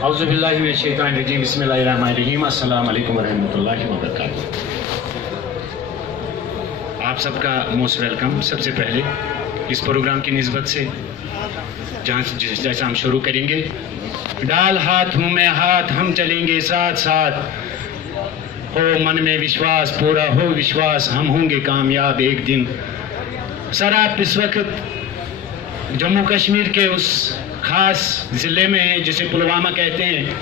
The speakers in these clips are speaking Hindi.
औज़ुबिल्लाहिमिनश्शैतानिर्रजीम बिस्मिल्लाहिर्रहमानिर्रहीम अस्सलाम वालेकुम वरहमतुल्लाहि वबरकातुहू। आप सबका मोस्ट वेलकम। सबसे पहले इस प्रोग्राम की निस्बत से जैसा हम शुरू करेंगे, डाल हाथ हूँ मैं हाथ हम चलेंगे साथ साथ, हो मन में विश्वास पूरा हो विश्वास हम होंगे कामयाब एक दिन। सर आप इस वक्त जम्मू कश्मीर के उस ख़ास ज़िले में हैं जिसे पुलवामा कहते हैं।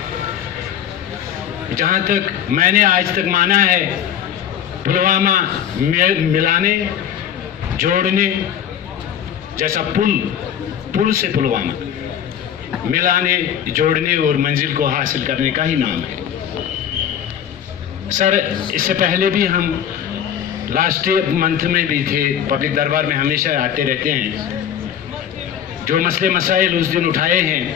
जहाँ तक मैंने आज तक माना है, पुलवामा मिलाने जोड़ने जैसा पुल से पुलवामा मिलाने जोड़ने और मंजिल को हासिल करने का ही नाम है। सर इससे पहले भी हम लास्ट मंथ में भी थे, पब्लिक दरबार में हमेशा आते रहते हैं। जो मसले मसाइल उस दिन उठाए हैं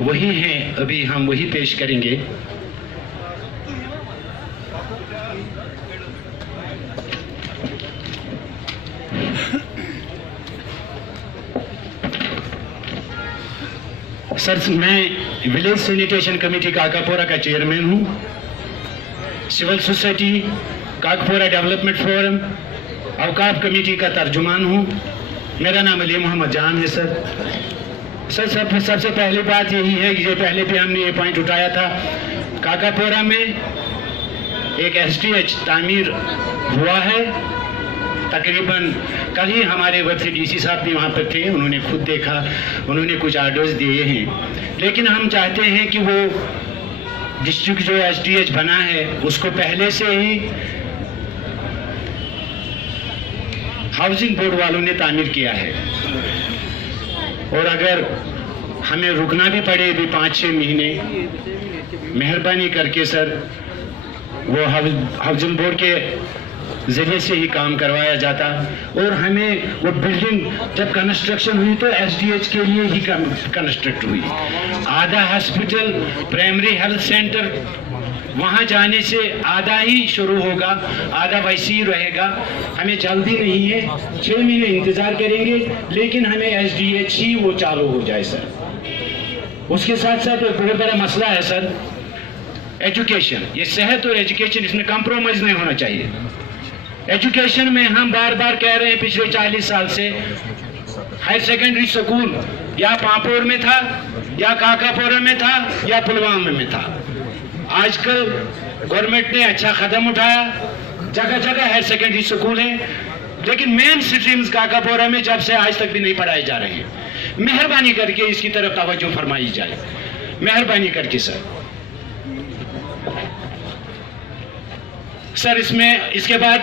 वही हैं, अभी हम वही पेश करेंगे। सर मैं विलेज सैनिटेशन कमेटी काकापोरा का चेयरमैन हूँ, civil society Kakapora development forum अवकाफ कमेटी का तर्जुमान हूँ। मेरा नाम अली मोहम्मद जान है। सर सबसे पहली बात यही है कि पहले भी हमने ये पॉइंट उठाया था, काकापोरा में एक SDH तामीर हुआ है। तकरीबन कल ही हमारे वक्त से DC साहब भी वहाँ पर थे, उन्होंने खुद देखा, उन्होंने कुछ आर्डर्स दिए हैं। लेकिन हम चाहते हैं कि वो डिस्ट्रिक्ट जो SDH बना है उसको पहले से ही हाउसिंग बोर्ड वालों ने तामीर किया है, और अगर हमें रुकना भी पड़े भी 5-6 महीने, मेहरबानी करके सर वो हाउसिंग बोर्ड के ज़रिए से ही काम करवाया जाता। और हमें वो बिल्डिंग जब कंस्ट्रक्शन हुई तो SDH के लिए ही कंस्ट्रक्ट हुई। आधा हॉस्पिटल प्राइमरी हेल्थ सेंटर वहाँ जाने से आधा ही शुरू होगा, आधा वैसे ही रहेगा। हमें जल्दी नहीं है, 6 महीने इंतज़ार करेंगे, लेकिन हमें SDH ही वो चालू हो जाए सर। उसके साथ साथ एक बहुत बड़ा मसला है सर, एजुकेशन। ये सेहत और एजुकेशन, इसमें कंप्रोमाइज़ नहीं होना चाहिए। एजुकेशन में हम बार बार कह रहे हैं पिछले 40 साल से, हायर सेकेंडरी स्कूल या पापोर में था या काकापोरा में था या पुलवामा में था। आजकल गवर्नमेंट ने अच्छा कदम उठाया, जगह जगह हायर सेकेंडरी स्कूल है, लेकिन मेन स्ट्रीम्स काकापोरा में जब से आज तक भी नहीं पढ़ाए जा रहे हैं। मेहरबानी करके इसकी तरफ तवज्जो फरमाई जाए, मेहरबानी करके सर इसमें इसके बाद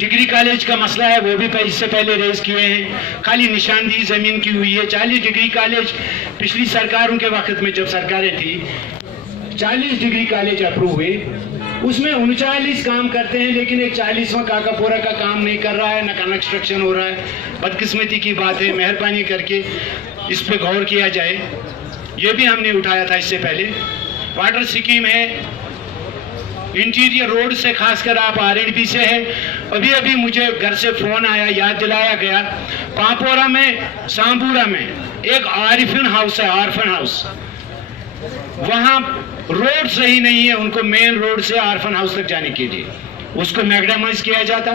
डिग्री कॉलेज का मसला है, वो भी इससे पहले रेज किए हैं। खाली निशानदेही ज़मीन की हुई है। 40 डिग्री कॉलेज पिछली सरकारों के वक्त में जब सरकारें थी, 40 डिग्री कॉलेज अप्रूव हुए, उसमें 39 काम करते हैं, लेकिन एक 40वां काकापोरा का काम नहीं कर रहा है, न कंस्ट्रक्शन हो रहा है। बदकिस्मती की बात है, मेहरबानी करके इस पे गौर किया जाए। ये भी हमने उठाया था इससे पहले। वाटर स्कीम है, इंटीरियर रोड से, खासकर आप R&B से है। अभी अभी मुझे घर से फोन आया, याद दिलाया गया, पापोरा में सांबूरा में एक आरिफिन हाउस है, आरफन हाउस, वहाँ रोड सही नहीं है उनको, मेन रोड से आरफन हाउस तक जाने के लिए, उसको मैग्डामाइज किया जाता।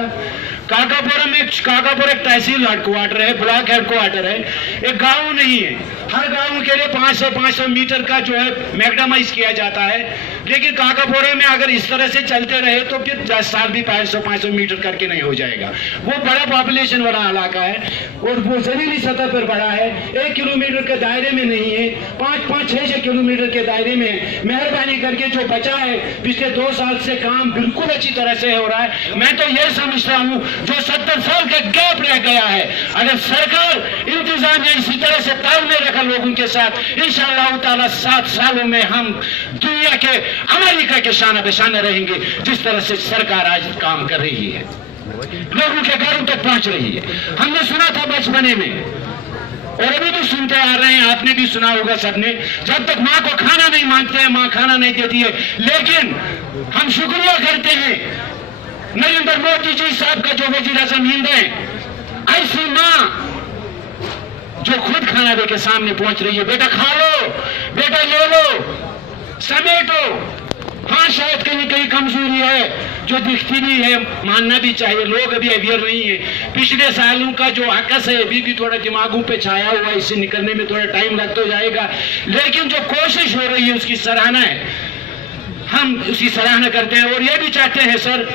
काकापोरा में काकापोरा एक तहसील हेडक्वार्टर है, ब्लॉक हेडक्वार्टर है, एक गांव नहीं है। हर गांव के लिए 500 मीटर का जो है मैग्डामाइज किया जाता है। लेकिन काकापोरा में अगर इस तरह से चलते रहे तो फिर 10 साल भी 500 मीटर करके नहीं हो जाएगा। वो बड़ा पॉपुलेशन वाला इलाका है और वो जमीनी सतह पर बड़ा है, 1 किलोमीटर के दायरे में नहीं है, 5-6 किलोमीटर के दायरे में। मेहरबानी करके जो बचा है, पिछले 2 साल से काम बिल्कुल अच्छी तरह से हो रहा है। मैं तो ये समझता हूँ जो 70 साल का गैप रह गया है, अगर सरकार इंतजामिया इसी तरह से तालमेल रखा लोगों के साथ, इंशाअल्लाह ताला 7 सालों में हम दुनिया के अमेरिका के शाना बेशाना रहेंगे, जिस तरह से सरकार आज काम कर रही है, लोगों के घरों तक पहुंच रही है। हमने सुना था बचपने में, और अभी भी सुनते आ रहे हैं, आपने भी सुना होगा सबने, जब तक माँ को खाना नहीं मांगते हैं माँ खाना नहीं देती है। लेकिन हम शुक्रिया करते हैं नरेंद्र मोदी जी साहब का, जो वज़ीर-ए-आज़म हिंद है, ऐसी माँ जो खुद खाना दे के सामने पहुंच रही है। बेटा खा लो, बेटा समेटो। हाँ, शायद कहीं कहीं कमजोरी है जो दिखती नहीं है, मानना भी चाहिए, लोग अभी अवेयर नहीं है। पिछले सालों का जो अकस है अभी भी थोड़ा दिमागों पे छाया हुआ है, इससे निकलने में थोड़ा टाइम लगता जाएगा, लेकिन जो कोशिश हो रही है उसकी सराहना है, हम उसकी सराहना करते हैं। और ये भी चाहते हैं सर,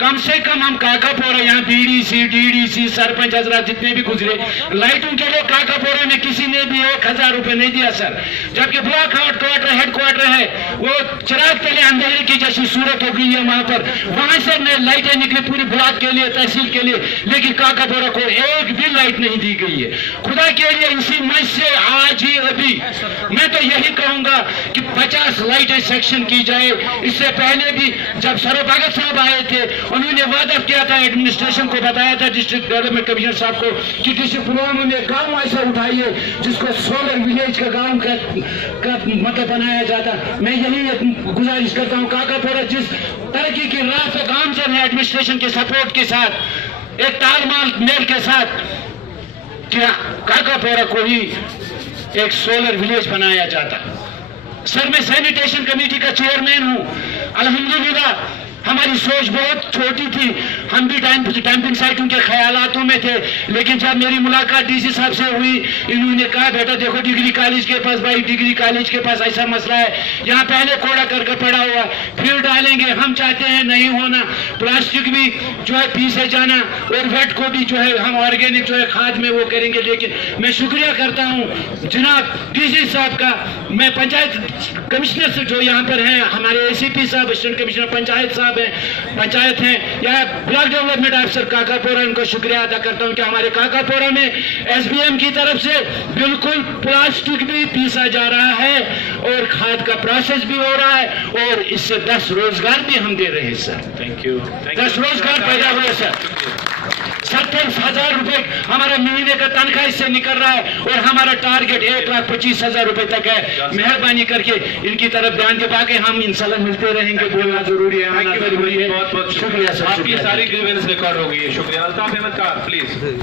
कम से कम हम काकापोरा यहाँ बीडीसी डीडीसी सरपंच हजरात जितने भी गुजरे, लाइटों के लिए काकापोरा में किसी ने भी 1000 रुपए नहीं दिया सर, जबकि ब्लॉक हेडक्वार्टर है वो चिराग पहले अंधेरे की जैसी सूरत हो गई है वहां पर, वहां से लाइटें निकली पूरी ब्लॉक के लिए, तहसील के लिए, लेकिन काकापोरा को एक भी लाइट नहीं दी गई है। खुदा के लिए इसी मंच से आज ही अभी मैं तो यही कहूंगा कि 50 लाइटें सेक्शन की जाए। इससे पहले भी जब सरोज भगत साहब आए थे, उन्होंने वादा किया था, एडमिनिस्ट्रेशन को बताया था, डिस्ट्रिक्ट डेवलपमेंट कमिश्नर साहब को, कि डिस्ट्रिक्ट पुलवामा में गांव ऐसा उठाइए जिसको सोलर विलेज का गांव का मतलब बनाया जाता। मैं यही गुजारिश करता हूं, काकापोरा जिस तरक्की की राह पे गामजन है, एडमिनिस्ट्रेशन के सपोर्ट के साथ, एक तालमाल मेल के साथ, क्या काकापोरा को ही एक सोलर विलेज बनाया जाता। सर, मैं सैनिटेशन कमेटी का चेयरमैन हूं। अल्हम्दुलिल्लाह हमारी सोच बहुत छोटी थी, हम भी डंपिंग साइटों के ख्यालातों में थे, लेकिन जब मेरी मुलाकात डीसी साहब से हुई, इन्होंने कहा बेटा देखो डिग्री कॉलेज के पास, भाई डिग्री कॉलेज के पास ऐसा मसला है, यहाँ पहले कूड़ा करके पड़ा हुआ, फिर डालेंगे, हम चाहते हैं नहीं होना, प्लास्टिक भी जो है पीसे जाना, और वेट को भी जो है हम ऑर्गेनिक जो है खाद में वो करेंगे। लेकिन मैं शुक्रिया करता हूँ जनाब डीसी साहब का, मैं पंचायत कमिश्नर से जो यहाँ पर हैं, हमारे ACP साहब, असिस्टेंट कमिश्नर पंचायत साहब पंचायत हैं, या ब्लॉक डेवलपमेंट ऑफिसर काकापोरा, इनको शुक्रिया अदा करता हूं कि हमारे काकापोरा में SBM की तरफ से बिल्कुल प्लास्टिक भी पीसा जा रहा है और खाद का प्रोसेस भी हो रहा है, और इससे 10 रोजगार भी हम दे रहे हैं सर। Thank you. 10 रोजगार पैदा हुए सर। 70,000 रुपए हमारा महीने का तनख्वाह इससे निकल रहा है, और हमारा टारगेट 1,25,000 रुपए तक है। मेहरबानी करके इनकी तरफ ध्यान दे, बाकी हम इंशाल्लाह मिलते रहेंगे, बोलना जरूरी है, बहुत बहुत शुक्रिया सर, आपकी सारी ग्रीवेंस रिकॉर्ड हो गई है। शुक्रिया। अल्ताफ अहमद खान प्लीज।